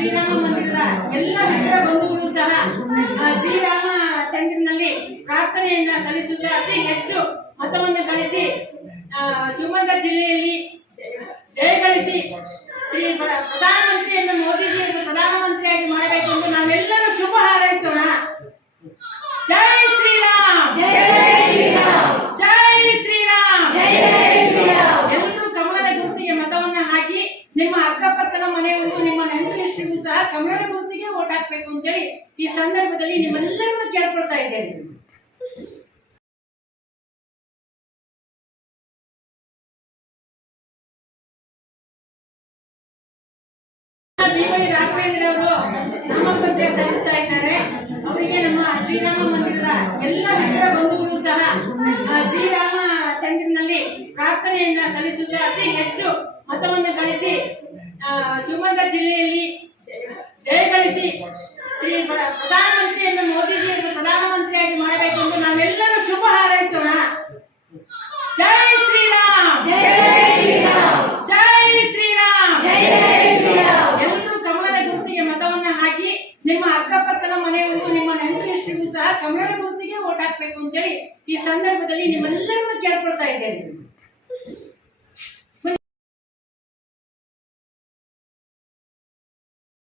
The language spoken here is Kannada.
ಶ್ರೀರಾಮ ಮಂದಿರದ ಎಲ್ಲ ವಿಗ್ರಹ ಬಂಧುಗಳು ಸಹ ಶ್ರೀರಾಮ ಚಂದ್ರನಲ್ಲಿ ಪ್ರಾರ್ಥನೆಯನ್ನ ಸಲ್ಲಿಸುತ್ತಾ ಅತಿ ಹೆಚ್ಚು ಮತವನ್ನು ಗಳಿಸಿ ಶಿವಮೊಗ್ಗ ಜಿಲ್ಲೆಯಲ್ಲಿ ಜಯಗಳಿಸಿ ಶ್ರೀ ಪ್ರ- ಪ್ರಧಾನಮಂತ್ರಿಯನ್ನು ಮೋದಿಜಿಯನ್ನು ಪ್ರಧಾನಮಂತ್ರಿಯಾಗಿ ಮಾಡಬೇಕು ಎಂದು ನಾವೆಲ್ಲರೂ ಶುಭ ಹಾರೈಸೋಣ. ಜೈ ಶ್ರೀರಾಮ್! ಜೈ ಶ್ರೀರಾಮ್! ಎಲ್ಲರೂ ಕಮಲದ ಗುರುತಿಗೆ ಮತವನ್ನ ಹಾಕಿ ನಿಮ್ಮ ಅಕ್ಕಪಕ್ಕದ ಮನೆಯವರು ಕಮಲದ ಗುರುತಿಗೆ ಓಟ್ ಹಾಕ್ಬೇಕು ಅಂತೇಳಿ ಈ ಸಂದರ್ಭದಲ್ಲಿ ನಿಮ್ಮೆಲ್ಲರನ್ನು ಕೇಳ್ಕೊಳ್ತಾ ಇದ್ದೇನೆ. ರಾಘವೇಂದ್ರ ಅವರು ನಾಮಪತ್ರ ಸಲ್ಲಿಸ್ತಾ ಇದ್ದಾರೆ. ಅವರಿಗೆ ನಮ್ಮ ಶ್ರೀರಾಮ ಮಂದಿರದ ಎಲ್ಲ ವಿಗ್ರಹ ಬಂಧುಗಳು ಸಹ ಶ್ರೀರಾಮ ಚಂದ್ರನಲ್ಲಿ ಪ್ರಾರ್ಥನೆಯನ್ನ ಸಲ್ಲಿಸುತ್ತಾ ಅತಿ ಹೆಚ್ಚು ಮತವನ್ನು ಗಳಿಸಿ ಶಿವಮೊಗ್ಗ ಜಿಲ್ಲೆಯಲ್ಲಿ ಶ್ರೀ ಪ್ರ- ಪ್ರಧಾನಮಂತ್ರಿಯನ್ನು ಮೋದಿಜಿಯನ್ನು ಪ್ರಧಾನಮಂತ್ರಿಯಾಗಿ ಮಾಡಬೇಕು ಎಂದು ನಾವೆಲ್ಲರೂ ಶುಭ ಹಾರೈಸೋಣ. ಜೈ ಶ್ರೀರಾಮ್. ಜೈ ಶ್ರೀರಾಮ್. ಎಲ್ಲರೂ ಕಮಲದ ಗುರುತಿಗೆ ಮತವನ್ನ ಹಾಕಿ ನಿಮ್ಮ ಅಕ್ಕಪಕ್ಕದ ಮನೆಯವರು ನಿಮ್ಮ ನೆಂಟರಿಷ್ಟಿಗೂ ಸಹ ಕಮಲದ ಗುರುತಿಗೆ ಓಟ್ ಹಾಕ್ಬೇಕು ಅಂತೇಳಿ ಈ ಸಂದರ್ಭದಲ್ಲಿ ನಿಮ್ಮೆಲ್ಲರನ್ನು ಕೇಳ್ಕೊಳ್ತಾ ಇದ್ದೇನೆ.